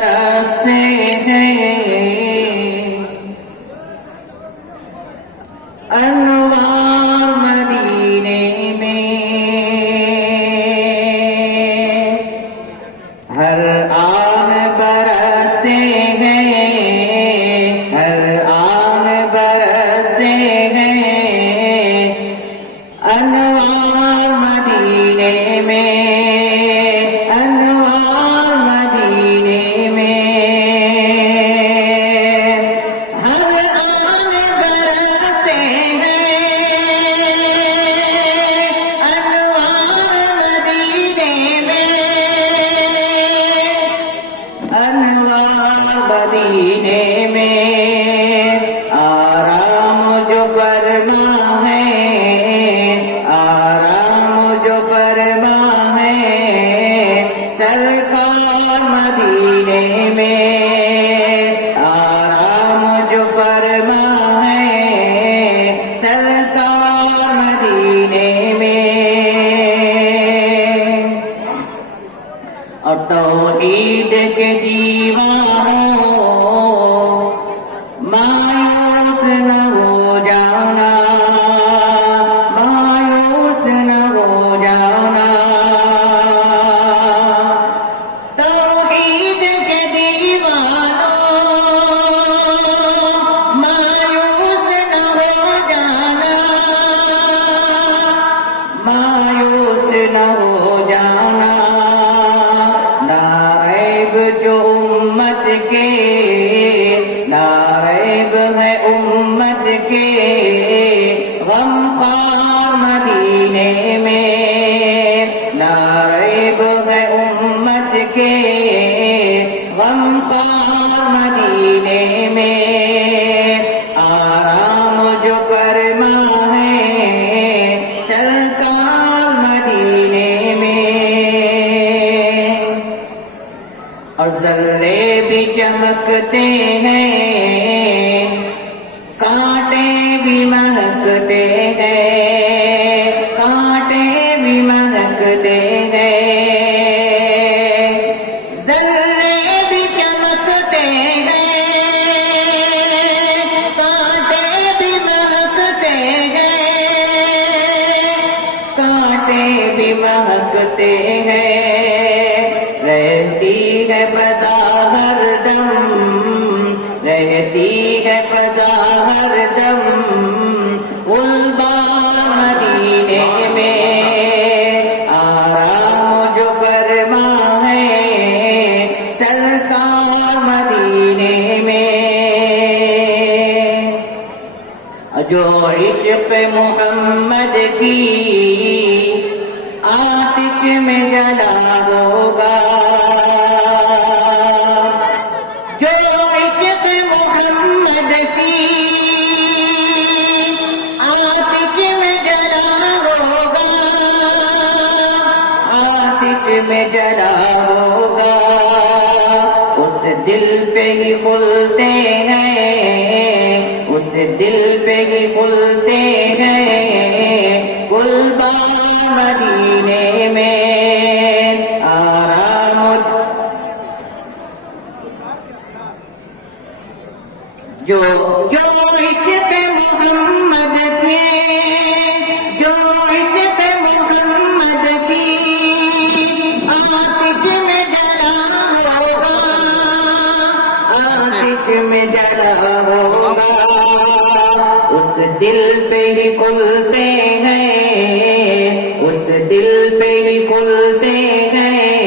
برستے ہیں انوار مدینے میں، ہر آن برستے ہیں، ہر آن برستے ہیں انوار مدینے میں، انوار مدینے میں، ہر آن برستے ہیں انوار مدینے میں، انوار مدینے میں آرام جو فرما ہے، آرام جو فرما ہے سرکار مدینے میں، آرام جو فرما ہے سرکار مدینے میں، اور توحید کے دیوانوں مایوس نہ ہو جانا، مایوس نہ ہو جانا، توحید کے دیوانوں مایوس نہ ہو جانا، مایوس نہ ہو جانا، لا ریب جو امت کے، لا ریب ہے امت کے غم خوار مدینے میں، لا ریب ہے امت کے غم خوار مدینے میں، آرام جو فرما ہے سرکار مدینے میں، اور ذرے بھی چمکتے ہیں، کانٹے بھی مہکتے ہیں، کانٹے بھی مہکتے ہیں، ذرے بھی چمکتے ہیں، کانٹے بھی مہکتے ہیں، کانٹے بھی مہکتے ہیں، رہتی ہے فضا ہر دم، رہتی ہے فضا ہر دم گلبار مدینے میں، آرام جو فرما ہے سرکار مدینے میں، جو عشق محمد کی آتش میں جلا ہوگا، جو عشق محمد کی آتش میں جلا ہوگا، آتش میں جلا ہوگا، اس دل پہ ہی کھلتے ہیں، اس دل پہ ہی کھلتے ہیں گلبار مدینے میں، آرام جو عشق محمد کے، جو عشق محمد کی آتش میں جلا ہوگا، آتش میں جلا ہوگا، اس دل پہ ہی کھلتے ہیں، اس دل پہ ہی کھلتے ہیں